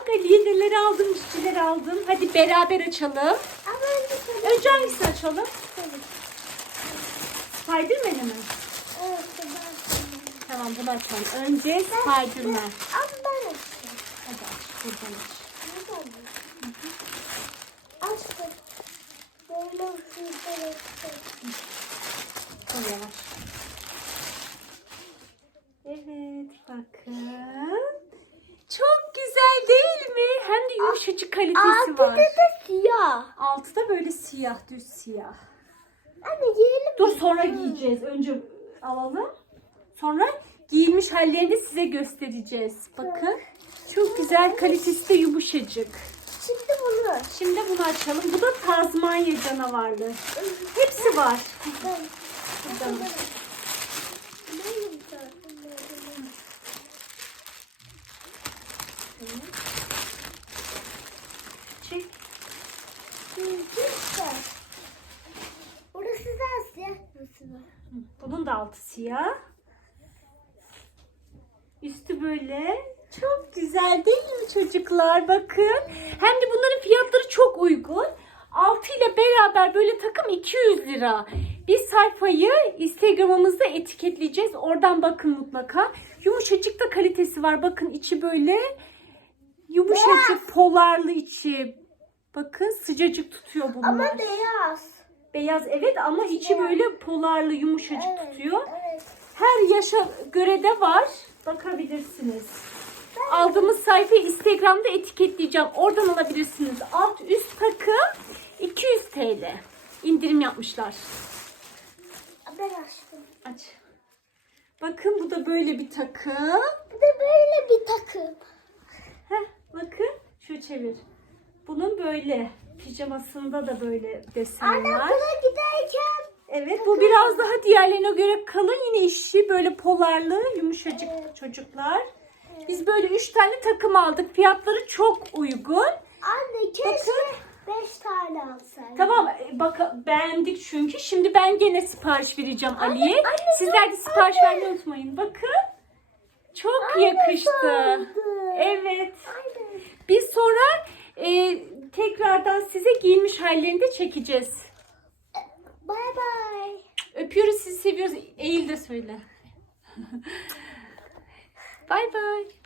Ali'ye neler aldım, ciciler aldım. Hadi beraber açalım. Ama önce. Önce hangisini açalım? Tabii. Spiderman'i mi? Evet, ben. Tamam bunu açalım. Önce Spiderman. Ama ben açtım. Hadi aç. Buradan aç. Neden mi? Açtım. Böyle usulden açtım. Koy yavaş. Evet bakın. Çok güzel değil mi? Hem de yumuşacık kalitesi Altı var. da da siyah. Altı da böyle siyah, düz siyah. Anne giyelim. Dur sonra giyeceğiz. Önce alalım. Sonra giyilmiş hallerini size göstereceğiz. Bakın. Çok güzel kalitesi de yumuşacık. Şimdi bunu. Şimdi bunu açalım. Bu da Tazmanya canavarlı. Hepsi var. Ben. Tamam. Benim tarafım Güzel. Burası da siyah. Bunun da altı siyah. Üstü böyle. Çok güzel değil mi çocuklar? Bakın. Hem de bunların fiyatları çok uygun. Altı ile beraber böyle takım 200 lira. Biz sayfayı Instagram'ımızda etiketleyeceğiz. Oradan bakın mutlaka. Yumuşacık da kalitesi var. Bakın içi böyle yumuşacık polarlı içi. Bakın sıcacık tutuyor bunlar. Ama beyaz. Beyaz evet ama içi böyle polarlı yumuşacık Evet, tutuyor. Evet. Her yaşa göre de var. Bakabilirsiniz. Aldığımız sayfayı Instagram'da etiketleyeceğim. Oradan alabilirsiniz. Alt üst takım 200 TL. İndirim yapmışlar. Ben açtım. Aç. Bakın bu da böyle bir takım. Bir de böyle bir takım. Heh, bakın şu çevir. Bunun böyle pijamasında da böyle desen Anne okula giderken Evet bu biraz daha diğerlerine göre kalın yine işi böyle polarlı yumuşacık çocuklar. Biz böyle üç tane takım aldık. Fiyatları çok uygun. anne keşke beş tane alsaydım. Tamam e, bak beğendik çünkü. Şimdi ben gene sipariş vereceğim Ali'ye. anne, Sizler de sipariş anne. vermeyi unutmayın. Bakın. Çok Anne, yakıştı. sardı. Evet. Aynen. Biz sonra e, tekrardan size giyinmiş hallerini de çekeceğiz. Bye bye. Öpüyoruz sizi seviyoruz. Eğil de söyle. Bye bye.